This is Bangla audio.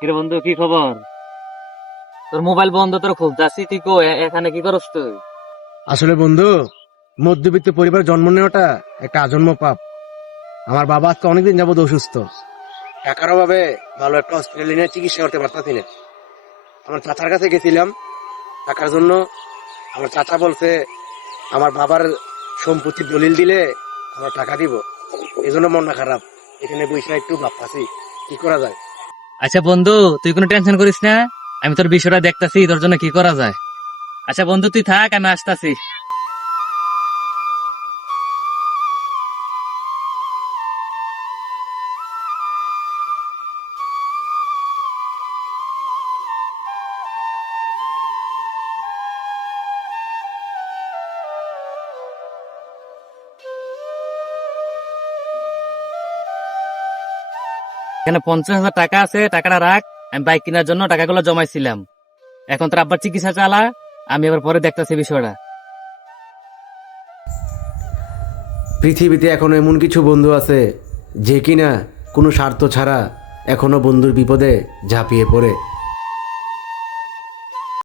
কিরে বন্ধু, কি খবর? তোর মোবাইল বন্ধ, তোর খুব যাচ্ছি, তুই কো এখানে কি করস তুই? আসলে বন্ধু, মধ্যবিত্ত পরিবার জন্ম নেওয়াটা একটা আজন্ম পাপ। আমার বাবা আজকে অনেকদিন যাবত অসুস্থ। টাকার অভাবে ভালো একটা হসপিটালে নিয়ে চিকিৎসা করতে পারতাছি না। আমার চাচার কাছে গেছিলাম টাকার জন্য। আমার চাচা বলছে আমার বাবার সম্পত্তির দলিল দিলে আমার টাকা দিব। এই জন্য মনটা খারাপ, এখানে বসে একটু ভাবতাছি কি করা যায়। আচ্ছা বন্ধু, তুই কোনো টেনশন করিস না, আমি তোর বিষয়টা দেখতাছি, তোর জন্য কি করা যায়। আচ্ছা বন্ধু, তুই থাক, আমি আসতাছি। এখানে 50,000 টাকা আছে, টাকাটা রাখ। আমি বাইক কেনার জন্য টাকাগুলো জমাইছিলাম। এখন তোর আব্বার চিকিৎসা চালা, আমি এবার পরে দেখতাছি বিষয়টা। পৃথিবীতে এখনো এমন কিছু বন্ধু আছে যে কিনা কোনো স্বার্থ ছাড়া এখনো বন্ধুর বিপদে ঝাঁপিয়ে পড়ে।